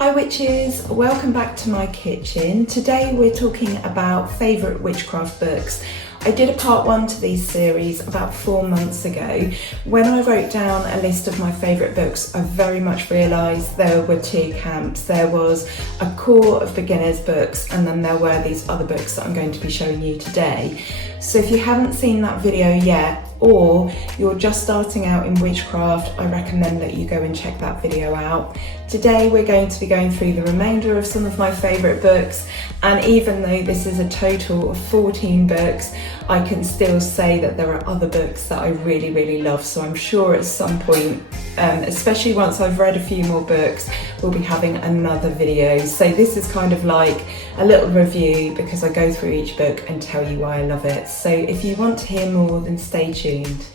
Hi witches, welcome back to my kitchen. Today we're talking about favourite witchcraft books. I did a part 1 to these series about 4 months ago. When I wrote down a list of my favourite books, I very much realised there were 2 camps. There was a core of beginners books and then there were these other books that I'm going to be showing you today. So if you haven't seen that video yet, or you're just starting out in witchcraft, I recommend that you go and check that video out. Today we're going to be going through the remainder of some of my favourite books, and even though this is a total of 14 books, I can still say that there are other books that I really love, so I'm sure at some point, especially once I've read a few more books, we'll be having another video. So this is kind of like a little review because I go through each book and tell you why I love it. So if you want to hear more, then stay tuned.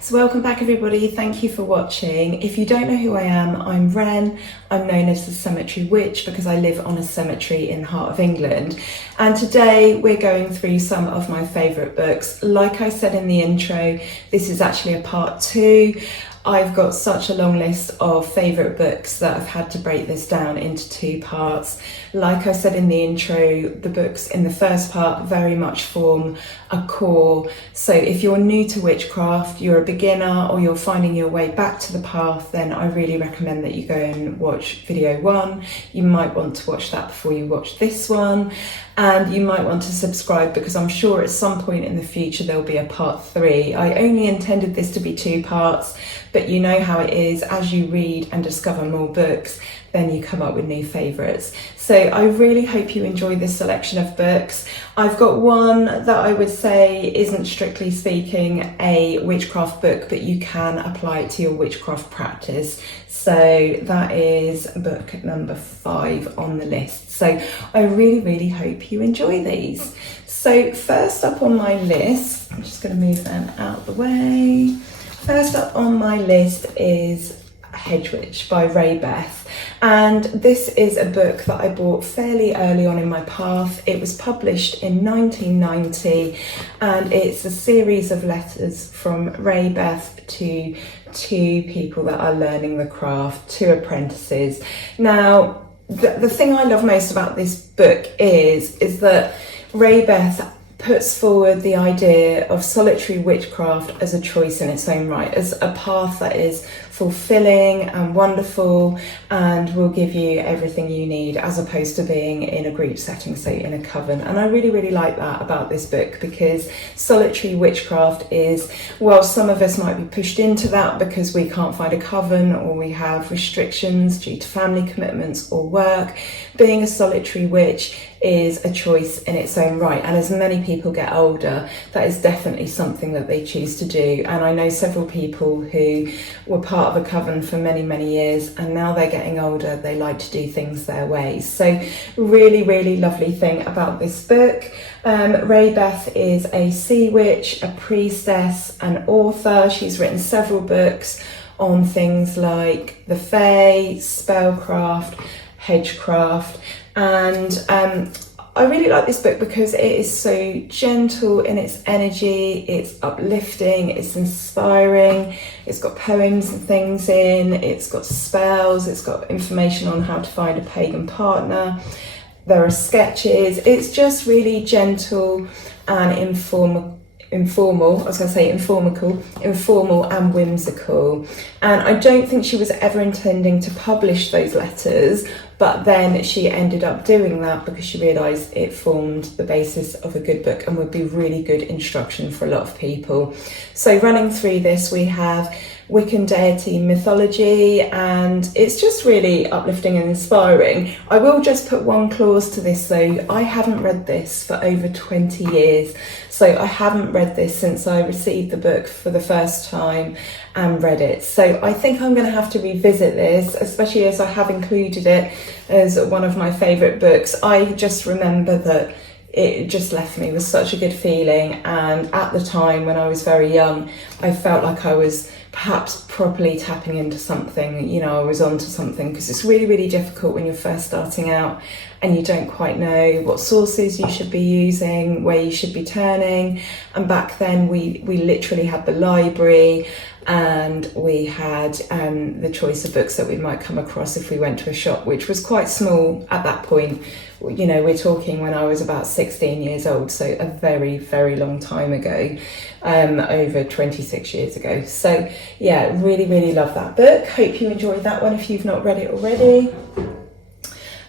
So welcome back everybody, thank you for watching. If you don't know who I am, I'm Wren. I'm known as the Solitary Witch because I live on a cemetery in the heart of England. And today we're going through some of my favourite books. Like I said in the intro, this is actually a part 2. I've got such a long list of favourite books that I've had to break this down into 2 parts. Like I said in the intro, the books in the first part very much form a core. So if you're new to witchcraft, you're a beginner, or you're finding your way back to the path, then I really recommend that you go and watch video 1. You might want to watch that before you watch this one. And you might want to subscribe because I'm sure at some point in the future there'll be a part 3. I only intended this to be 2 parts, but you know how it is, as you read and discover more books, then you come up with new favourites. So I really hope you enjoy this selection of books. I've got one that I would say isn't strictly speaking a witchcraft book, but you can apply it to your witchcraft practice. So that is book number 5 on the list. So I really hope you enjoy these. So first up on my list, I'm just going to move them out of the way. First up on my list is Hedge Witch by Ray Beth, and this is a book that I bought fairly early on in my path. It was published in 1990 and it's a series of letters from Ray Beth to 2 people that are learning the craft, 2 apprentices. Now the thing I love most about this book is that Ray Beth puts forward the idea of solitary witchcraft as a choice in its own right, as a path that is fulfilling and wonderful and will give you everything you need, as opposed to being in a group setting, so in a coven. And I really like that about this book, because solitary witchcraft is, well, some of us might be pushed into that because we can't find a coven or we have restrictions due to family commitments or work. Being a solitary witch is a choice in its own right, and as many people get older, that is definitely something that they choose to do. And I know several people who were part of a coven for many years, and now they're getting older, they like to do things their way. So really lovely thing about this book. Ray Beth is a sea witch, a priestess, an author. She's written several books on things like the Fae, spellcraft, hedgecraft, and I really like this book because it is so gentle in its energy, it's uplifting, it's inspiring, it's got poems and things in, it's got spells, it's got information on how to find a pagan partner, there are sketches. It's just really gentle and informal and whimsical. And I don't think she was ever intending to publish those letters, but then she ended up doing that because she realised it formed the basis of a good book and would be really good instruction for a lot of people. So running through this, we have Wiccan deity mythology, and it's just really uplifting and inspiring. I will just put one clause to this though. I haven't read this for over 20 years. So I haven't read this since I received the book for the first time and read it. So I think I'm going to have to revisit this, especially as I have included it as one of my favourite books. I just remember that it just left me with such a good feeling, and at the time when I was very young, I felt like I was perhaps properly tapping into something, you know, I was onto something, because it's really, really difficult when you're first starting out and you don't quite know what sources you should be using, where you should be turning. And back then we literally had the library, and we had the choice of books that we might come across if we went to a shop, which was quite small at that point. You know, we're talking when I was about 16 years old, so a very, very long time ago, over 26 years ago. So yeah, really, really love that book. Hope you enjoyed that one if you've not read it already.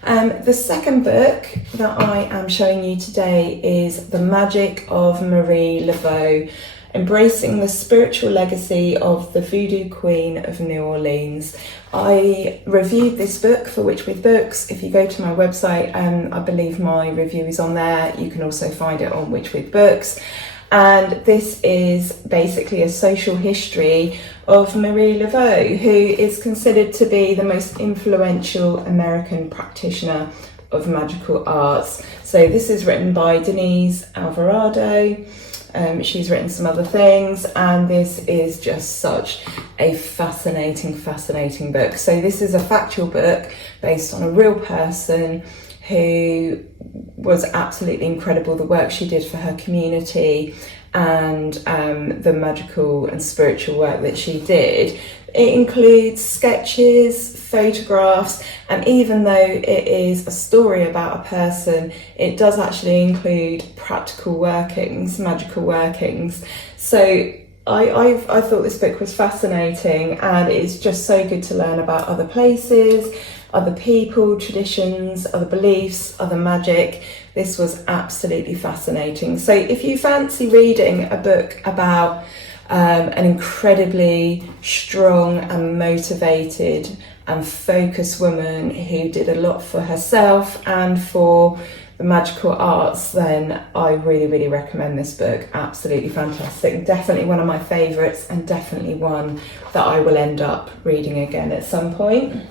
The second book that I am showing you today is The Magic of Marie Laveau, Embracing the Spiritual Legacy of the Voodoo Queen of New Orleans. I reviewed this book for Witch with Books. If you go to my website, I believe my review is on there. You can also find it on Witch with Books. And this is basically a social history of Marie Laveau, who is considered to be the most influential American practitioner of magical arts. So this is written by Denise Alvarado. She's written some other things, and this is just such a fascinating book. So this is a factual book based on a real person who was absolutely incredible, the work she did for her community and the magical and spiritual work that she did. It includes sketches, photographs, and even though it is a story about a person, it does actually include practical workings, magical workings. So I thought this book was fascinating, and it's just so good to learn about other places, other people, traditions, other beliefs, other magic. This was absolutely fascinating. So if you fancy reading a book about an incredibly strong and motivated and focused woman who did a lot for herself and for the magical arts, then I really, really recommend this book. Absolutely fantastic. Definitely one of my favourites, and definitely one that I will end up reading again at some point.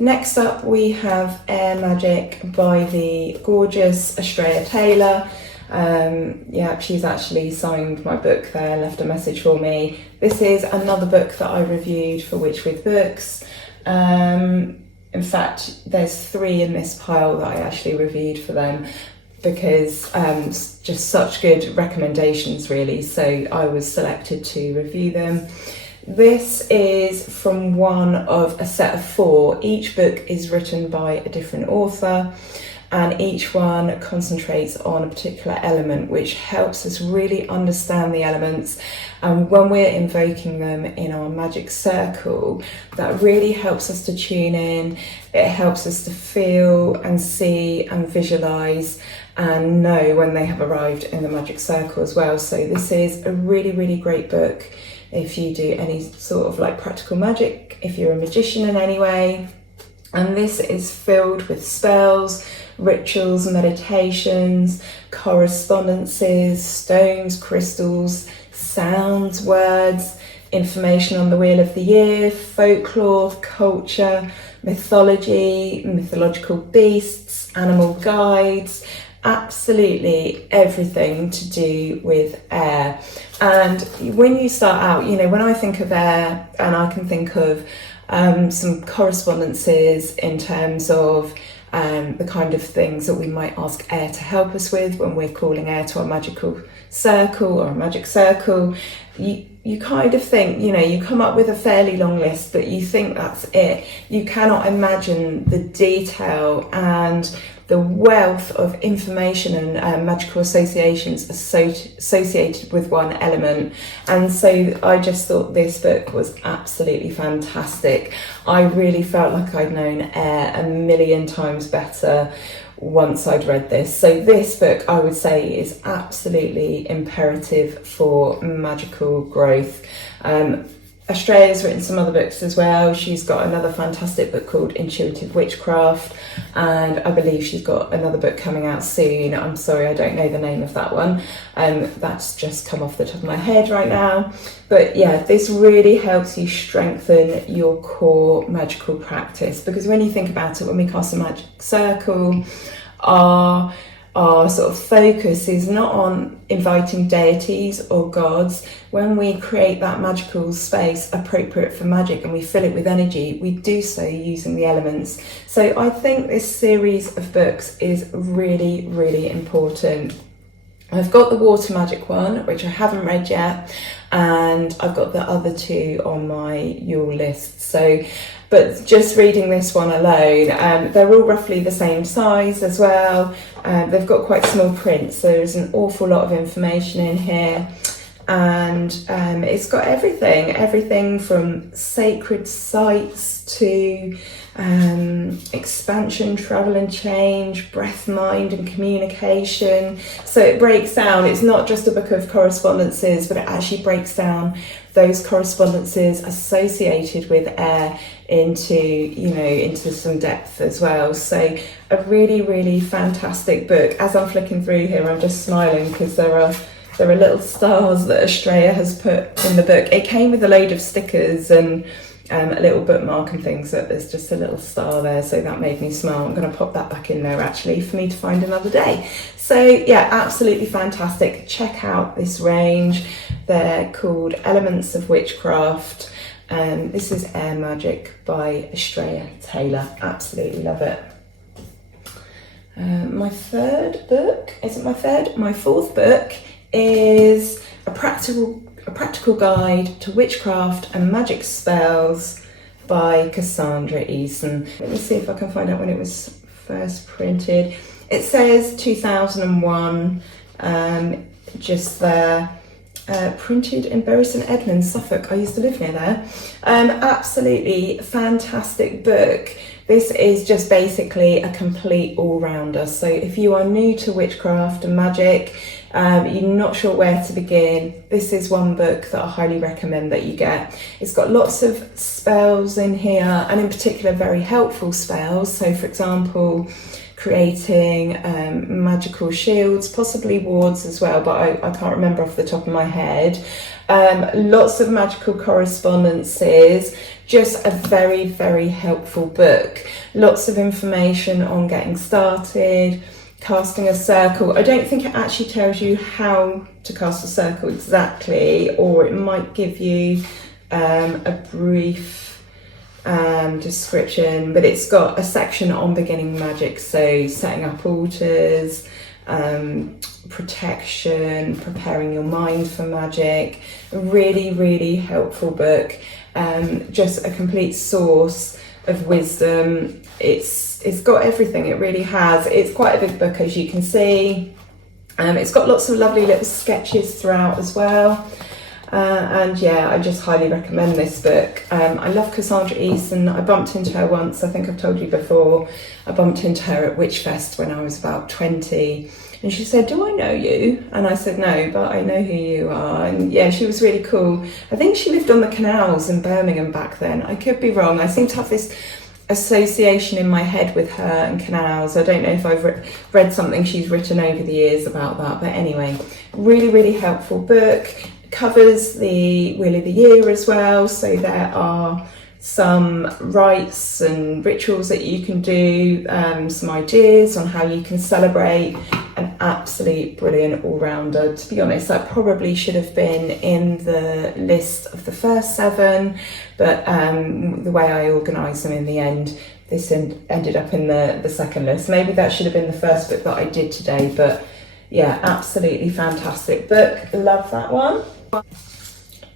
Next up we have Air Magic by the gorgeous Estrella Taylor. Yeah, she's actually signed my book there, left a message for me. This is another book that I reviewed for Witch with Books. In fact, there's 3 in this pile that I actually reviewed for them, because just such good recommendations really, so I was selected to review them. This is from one of a set of 4. Each book is written by a different author, and each one concentrates on a particular element, which helps us really understand the elements. And when we're invoking them in our magic circle, that really helps us to tune in. It helps us to feel and see and visualize and know when they have arrived in the magic circle as well. So this is a really, really great book if you do any sort of like practical magic, if you're a magician in any way. And this is filled with spells, rituals, meditations, correspondences, stones, crystals, sounds, words, information on the Wheel of the Year, folklore, culture, mythology, mythological beasts, animal guides, absolutely everything to do with air. And when you start out, you know, when I think of air, and I can think of some correspondences in terms of the kind of things that we might ask air to help us with when we're calling air to our magical circle or a magic circle. You kind of think, you know, you come up with a fairly long list, but you think that's it. You cannot imagine the detail and the wealth of information and magical associations associated with one element. And so I just thought this book was absolutely fantastic. I really felt like I'd known air a million times better once I'd read this. So this book, I would say, is absolutely imperative for magical growth. Australia's written some other books as well. She's got another fantastic book called Intuitive Witchcraft, and I believe she's got another book coming out soon. I'm sorry, I don't know the name of that one. That's just come off the top of my head right now. But yeah, this really helps you strengthen your core magical practice, because when you think about it, when we cast a magic circle, our our sort of focus is not on inviting deities or gods. When we create that magical space appropriate for magic and we fill it with energy, we do so using the elements. So I think this series of books is really, really important. I've got the water magic one, which I haven't read yet, and I've got the other two on my Yule list. So, but just reading this one alone, they're all roughly the same size as well. They've got quite small print, so there's an awful lot of information in here. And it's got everything from sacred sites to expansion, travel and change, breath, mind and communication. So it breaks down, it's not just a book of correspondences, but it actually breaks down those correspondences associated with air into some depth as well. So a really, really fantastic book. As I'm flicking through here, I'm just smiling because there are little stars that Estrella has put in the book. It came with a load of stickers and a little bookmark and things, that there's just a little star there, so that made me smile. I'm going to pop that back in there actually for me to find another day. So yeah, absolutely fantastic. Check out this range. They're called Elements of Witchcraft. This is Air Magic by Estrella Taylor. Absolutely love it. My fourth book is a practical guide to witchcraft and magic spells by Cassandra Eason. Let me see if I can find out when it was first printed. It says 2001, just there. Printed in Bury St Edmunds, Suffolk. I used to live near there. Absolutely fantastic book. This is just basically a complete all-rounder. So if you are new to witchcraft and magic, you're not sure where to begin, this is one book that I highly recommend that you get. It's got lots of spells in here, and in particular very helpful spells. So for example, creating magical shields, possibly wards as well, but I can't remember off the top of my head. Lots of magical correspondences, just a very, very helpful book. Lots of information on getting started, casting a circle. I don't think it actually tells you how to cast a circle exactly, or it might give you a brief description, but it's got a section on beginning magic, so setting up altars, protection, preparing your mind for magic. A really, really helpful book. Just a complete source of wisdom. It's got everything, it really has. It's quite a big book, as you can see. It's got lots of lovely little sketches throughout as well. And yeah, I just highly recommend this book. I love Cassandra Eason. I bumped into her once, I think I've told you before. I bumped into her at Witchfest when I was about 20. And she said, "Do I know you?" And I said, "No, but I know who you are." And yeah, she was really cool. I think she lived on the canals in Birmingham back then. I could be wrong. I seem to have this association in my head with her and canals. I don't know if I've read something she's written over the years about that. But anyway, really, really helpful book. Covers the Wheel of the Year as well. So there are some rites and rituals that you can do, some ideas on how you can celebrate. An absolute brilliant all-rounder. To be honest, that probably should have been in the list of the first 7, but the way I organised them in the end, this ended up in the second list. Maybe that should have been the first book that I did today, but yeah, absolutely fantastic book. Love that one.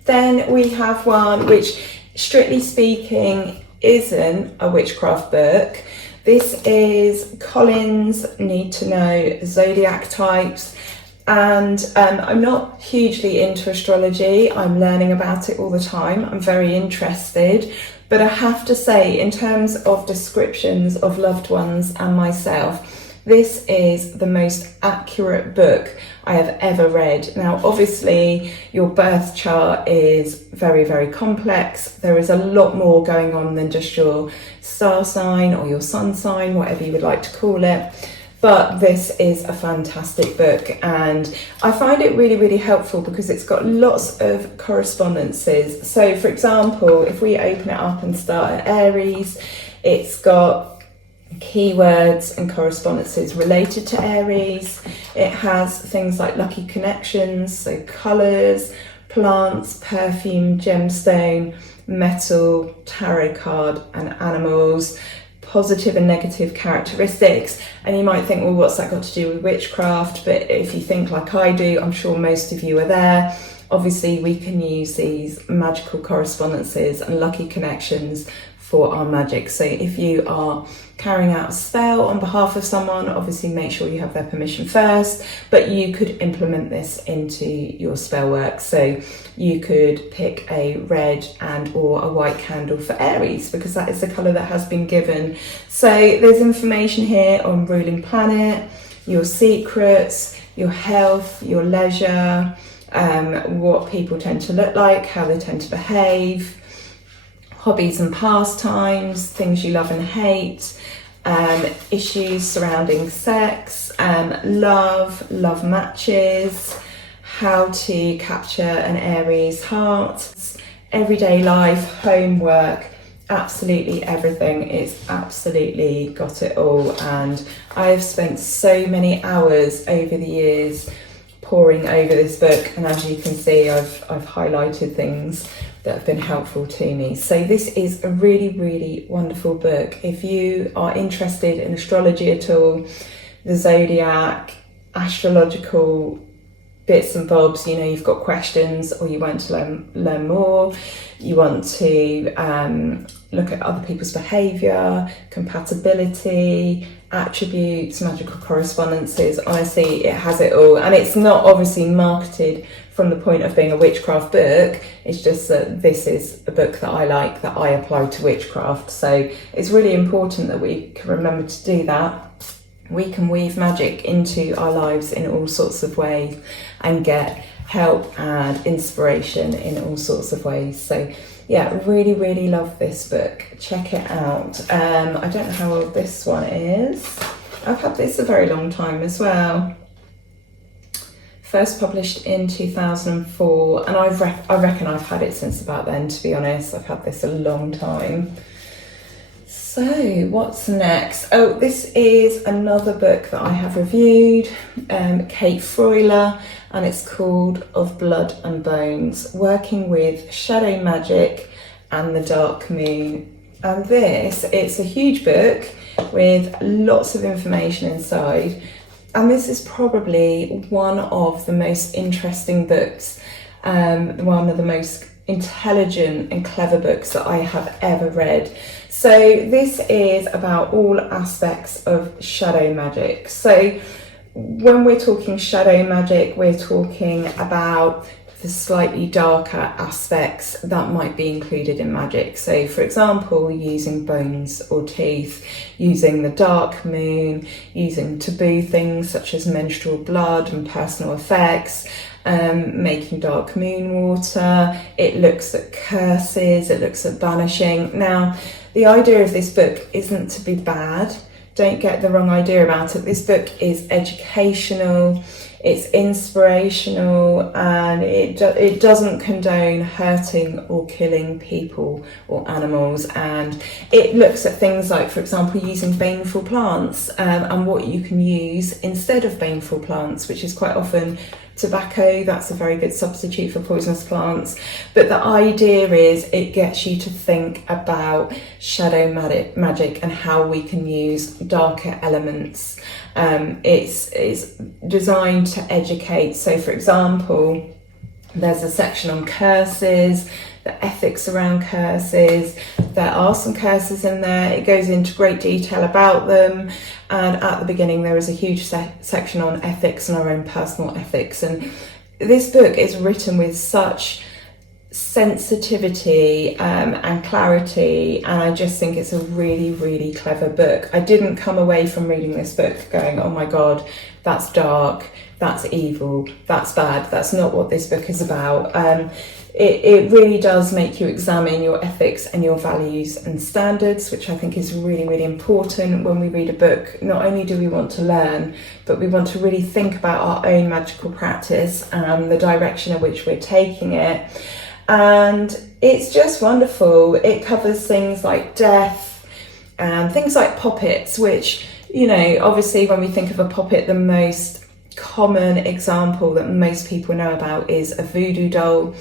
Then we have one which, strictly speaking, isn't a witchcraft book. This is Colin's Need to Know Zodiac Types, and I'm not hugely into astrology. I'm learning about it all the time. I'm very interested, but I have to say, in terms of descriptions of loved ones and myself, this is the most accurate book I have ever read. Now, obviously, your birth chart is very, very complex. There is a lot more going on than just your star sign or your sun sign, whatever you would like to call it. But this is a fantastic book, and I find it really, really helpful because it's got lots of correspondences. So, for example, if we open it up and start at Aries, it's got keywords and correspondences related to Aries. It has things like lucky connections, so colours, plants, perfume, gemstone, metal, tarot card and animals, positive and negative characteristics. And you might think, well, what's that got to do with witchcraft? But if you think like I do, I'm sure most of you are there. Obviously, we can use these magical correspondences and lucky connections for our magic. So if you are carrying out a spell on behalf of someone, obviously make sure you have their permission first, but you could implement this into your spell work. So you could pick a red and or a white candle for Aries, because that is the colour that has been given. So there's information here on ruling planet, your secrets, your health, your leisure, what people tend to look like, how they tend to behave, hobbies and pastimes, things you love and hate, issues surrounding sex, love matches, how to capture an Aries heart, everyday life, homework, absolutely everything. It's absolutely got it all. And I've spent so many hours over the years poring over this book, and as you can see, I've highlighted things that have been helpful to me. So this is a really wonderful book. If you are interested in astrology at all, the zodiac, astrological bits and bobs, you know, you've got questions or you want to learn more, you want to look at other people's behaviour, compatibility, attributes, magical correspondences, honestly, it has it all. And it's not obviously marketed from the point of being a witchcraft book, it's just that this is a book that I like, that I apply to witchcraft. So it's really important that we can remember to do that. We can weave magic into our lives in all sorts of ways and get help and inspiration in all sorts of ways. So yeah, really love this book. Check it out. I don't know how old this one is. I've had this a very long time as well. First published in 2004, and I reckon I've had it since about then, to be honest. I've had this a long time. So what's next? Oh, this is another book that I have reviewed, Kate Freuler, and it's called Of Blood and Bones, Working with Shadow Magic and the Dark Moon. And it's a huge book with lots of information inside. And this is probably one of the most interesting books, one of the most intelligent and clever books that I have ever read. So this is about all aspects of shadow magic. So when we're talking shadow magic, we're talking about the slightly darker aspects that might be included in magic. So for example, using bones or teeth, using the dark moon, using taboo things such as menstrual blood and personal effects, making dark moon water. It looks at curses, it looks at banishing. Now, the idea of this book isn't to be bad. Don't get the wrong idea about it. This book is educational, it's inspirational, and it doesn't condone hurting or killing people or animals. And it looks at things like, for example, using baneful plants and what you can use instead of baneful plants, which is quite often tobacco. That's a very good substitute for poisonous plants. But the idea is it gets you to think about shadow magic and how we can use darker elements. It's designed to educate. So for example, there's a section on curses, the ethics around curses. There are some curses in there. It goes into great detail about them. And at the beginning, there is a huge section on ethics and our own personal ethics. And this book is written with such sensitivity and clarity, and I just think it's a really clever book. I didn't come away from reading this book going, oh my god, that's dark, that's evil, that's bad. That's not what this book is about. It really does make you examine your ethics and your values and standards, which I think is really important when we read a book. Not only do we want to learn, but we want to really think about our own magical practice and the direction in which we're taking it. And it's just wonderful. It covers things like death, and things like puppets, which, you know, obviously when we think of a puppet, the most common example that most people know about is a voodoo doll,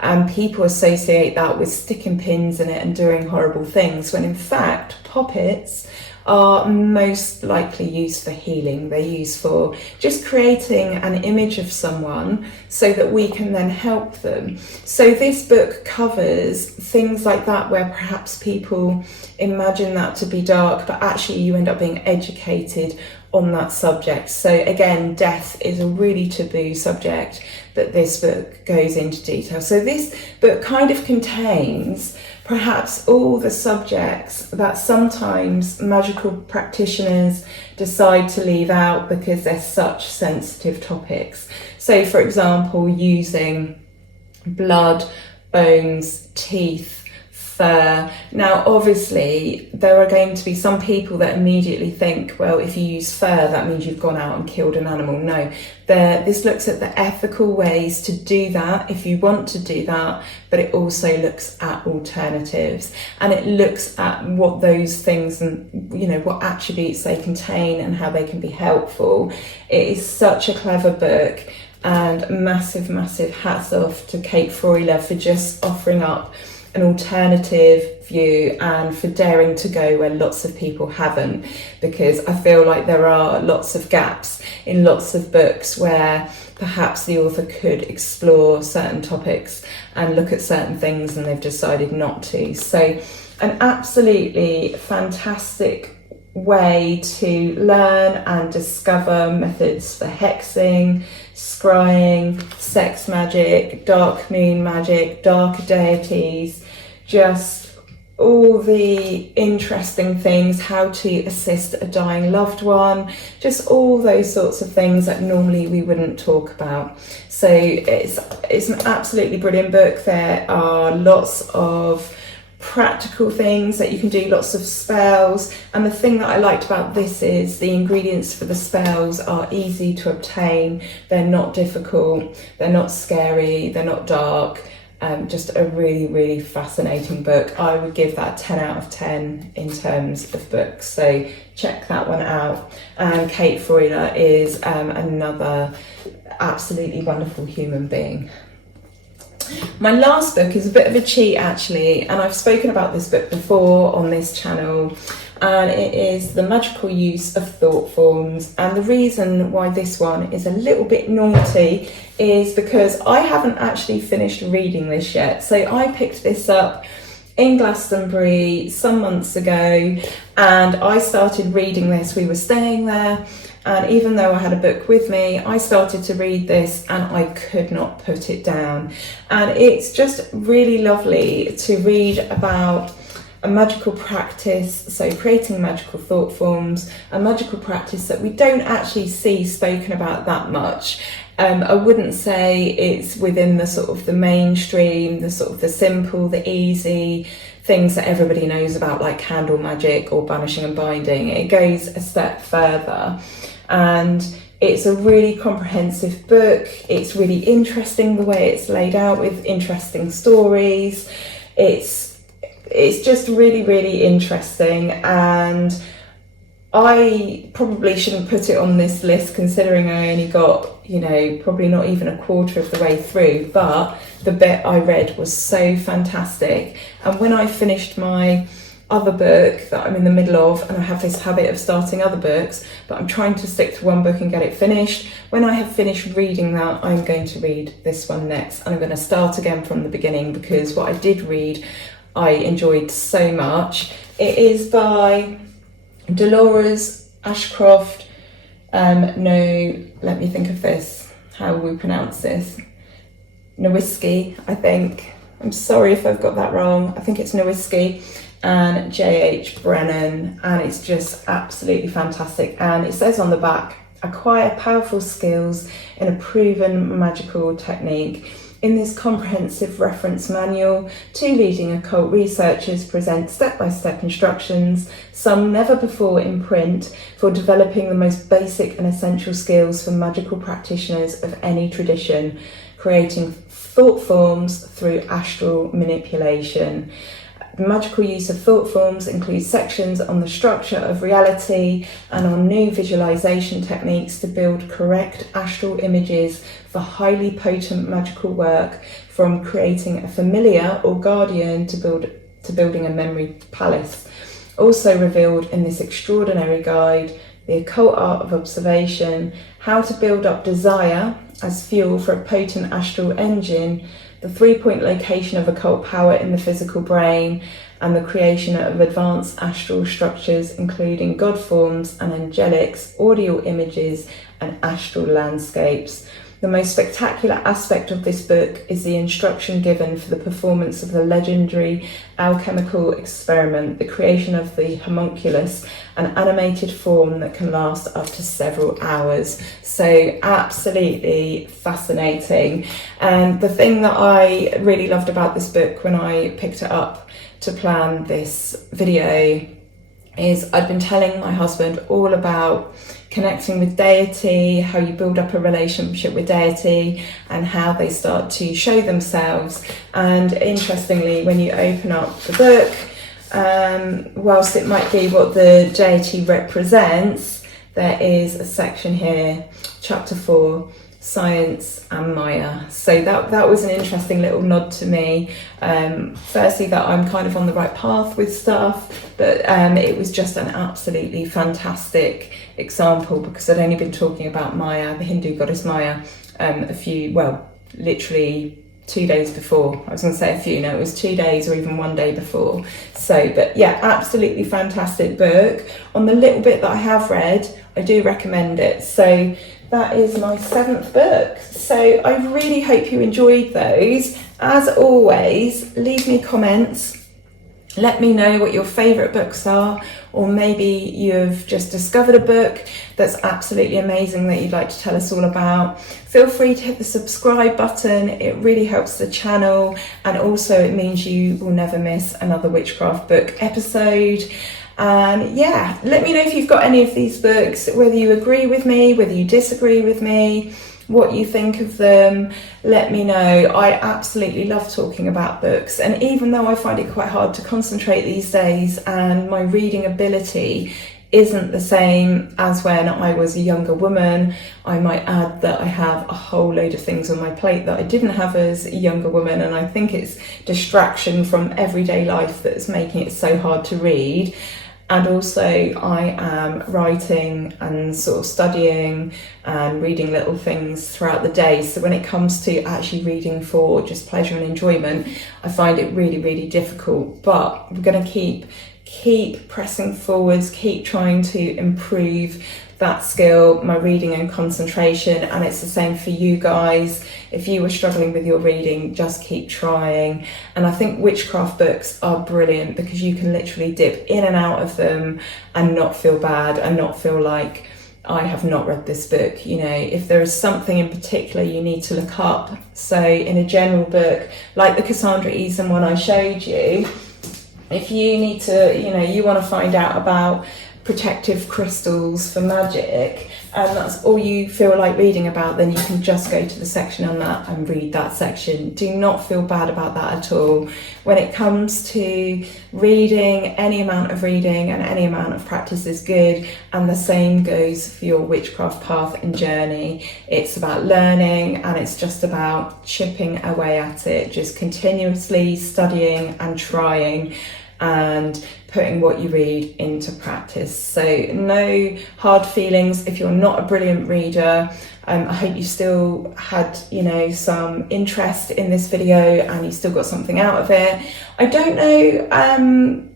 and people associate that with sticking pins in it and doing horrible things, when in fact puppets are most likely used for healing. They're used for just creating an image of someone so that we can then help them. So this book covers things like that, where perhaps people imagine that to be dark, but actually you end up being educated on that subject. So again, death is a really taboo subject, but this book goes into detail. So this book kind of contains perhaps all the subjects that sometimes magical practitioners decide to leave out because they're such sensitive topics. So for example, using blood, bones, teeth, fur. Now obviously there are going to be some people that immediately think, well, if you use fur, that means you've gone out and killed an animal. No, this looks at the ethical ways to do that if you want to do that, but it also looks at alternatives, and it looks at what those things and, you know, what attributes they contain and how they can be helpful. It is such a clever book, and massive hats off to Kate Froyler for just offering up an alternative view and for daring to go where lots of people haven't, because I feel like there are lots of gaps in lots of books where perhaps the author could explore certain topics and look at certain things and they've decided not to. So an absolutely fantastic way to learn and discover methods for hexing, scrying, sex magic, dark moon magic, dark deities, just all the interesting things, how to assist a dying loved one, just all those sorts of things that normally we wouldn't talk about. So it's an absolutely brilliant book. There are lots of practical things that you can do, lots of spells, and the thing that I liked about this is the ingredients for the spells are easy to obtain. They're not difficult, they're not scary, they're not dark. Just a really fascinating book. I would give that 10 out of 10 in terms of books, so check that one out. And Kate Froyler is another absolutely wonderful human being. My last book is a bit of a cheat actually, and I've spoken about this book before on this channel, and it is The Magical Use of Thought Forms. And the reason why this one is a little bit naughty is because I haven't actually finished reading this yet. So I picked this up in Glastonbury some months ago and I started reading this. We were staying there, and even though I had a book with me, I started to read this and I could not put it down. And it's just really lovely to read about a magical practice, so creating magical thought forms, a magical practice that we don't actually see spoken about that much. I wouldn't say it's within the sort of the mainstream, the sort of the simple, the easy things that everybody knows about, like candle magic or banishing and binding. It goes a step further, and it's a really comprehensive book. It's really interesting the way it's laid out with interesting stories. It's just really interesting, and I probably shouldn't put it on this list considering I only got, you know, probably not even a quarter of the way through, but the bit I read was so fantastic. And when I finished my other book that I'm in the middle of, and I have this habit of starting other books, but I'm trying to stick to one book and get it finished. When I have finished reading that, I'm going to read this one next, and I'm going to start again from the beginning because what I did read I enjoyed so much. It is by Dolores Ashcroft. Let me think of this. How will we pronounce this? Nowinski, I think. I'm sorry if I've got that wrong. I think it's Nowinski, and J.H. Brennan, and it's just absolutely fantastic. And it says on the back, acquire powerful skills in a proven magical technique. In this comprehensive reference manual, two leading occult researchers present step-by-step instructions, some never before in print, for developing the most basic and essential skills for magical practitioners of any tradition, creating thought forms through astral manipulation. The magical use of thought forms includes sections on the structure of reality and on new visualization techniques to build correct astral images for highly potent magical work, from creating a familiar or guardian to building a memory palace. Also revealed in this extraordinary guide, the occult art of observation, how to build up desire as fuel for a potent astral engine, the 3-point location of occult power in the physical brain, and the creation of advanced astral structures, including god forms and angelics, audio images, and astral landscapes. The most spectacular aspect of this book is the instruction given for the performance of the legendary alchemical experiment, the creation of the homunculus, an animated form that can last up to several hours. So absolutely fascinating. And the thing that I really loved about this book when I picked it up to plan this video is I'd been telling my husband all about connecting with deity, how you build up a relationship with deity and how they start to show themselves. And interestingly, when you open up the book, whilst it might be what the deity represents, there is a section here, chapter 4, Science and Maya. So that was an interesting little nod to me. Firstly, that I'm kind of on the right path with stuff, but it was just an absolutely fantastic example, because I'd only been talking about Maya, the Hindu goddess Maya, literally 2 days before. I was going to say a few, no, it was 2 days or even 1 day before. So, but yeah, absolutely fantastic book. On the little bit that I have read, I do recommend it. So that is my 7th book. So I really hope you enjoyed those. As always, leave me comments. Let me know what your favourite books are, or maybe you've just discovered a book that's absolutely amazing that you'd like to tell us all about. Feel free to hit the subscribe button. It really helps the channel, and also it means you will never miss another witchcraft book episode. And yeah, let me know if you've got any of these books, whether you agree with me, whether you disagree with me, what you think of them. Let me know. I absolutely love talking about books, and even though I find it quite hard to concentrate these days and my reading ability isn't the same as when I was a younger woman, I might add that I have a whole load of things on my plate that I didn't have as a younger woman, and I think it's distraction from everyday life that's making it so hard to read. And also I am writing and sort of studying and reading little things throughout the day. So when it comes to actually reading for just pleasure and enjoyment, I find it really, really difficult. But we're going to keep pressing forwards, keep trying to improve that skill, my reading and concentration. And it's the same for you guys. If you were struggling with your reading, just keep trying. And I think witchcraft books are brilliant because you can literally dip in and out of them and not feel bad and not feel like I have not read this book. You know, if there is something in particular you need to look up, so in a general book like the Cassandra Eason one I showed you, if you need to, you want to find out about protective crystals for magic, and that's all you feel like reading about, then you can just go to the section on that and read that section. Do not feel bad about that at all. When it comes to reading, any amount of reading and any amount of practice is good, and the same goes for your witchcraft path and journey. It's about learning, and it's just about chipping away at it, just continuously studying and trying and putting what you read into practice. So no hard feelings if you're not a brilliant reader. I hope you still had, some interest in this video and you still got something out of it. I don't know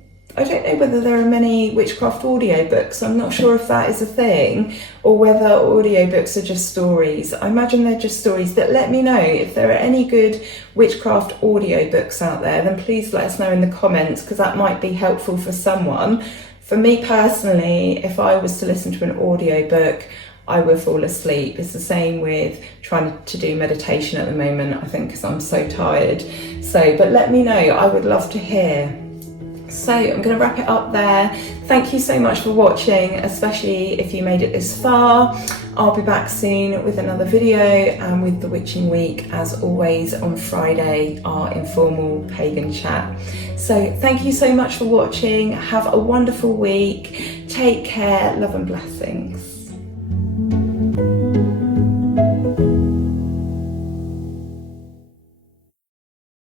whether there are many witchcraft audiobooks. I'm not sure if that is a thing, or whether audiobooks are just stories. I imagine they're just stories, but let me know if there are any good witchcraft audiobooks out there. Then please let us know in the comments, because that might be helpful for someone. For me personally, if I was to listen to an audiobook, I would fall asleep. It's the same with trying to do meditation at the moment, I think, because I'm so tired. But let me know. I would love to hear So I'm going to wrap it up there. Thank you so much for watching, especially if you made it this far. I'll be back soon with another video and with the Witching Week, as always, on Friday, our informal pagan chat. So thank you so much for watching. Have a wonderful week. Take care. Love and blessings.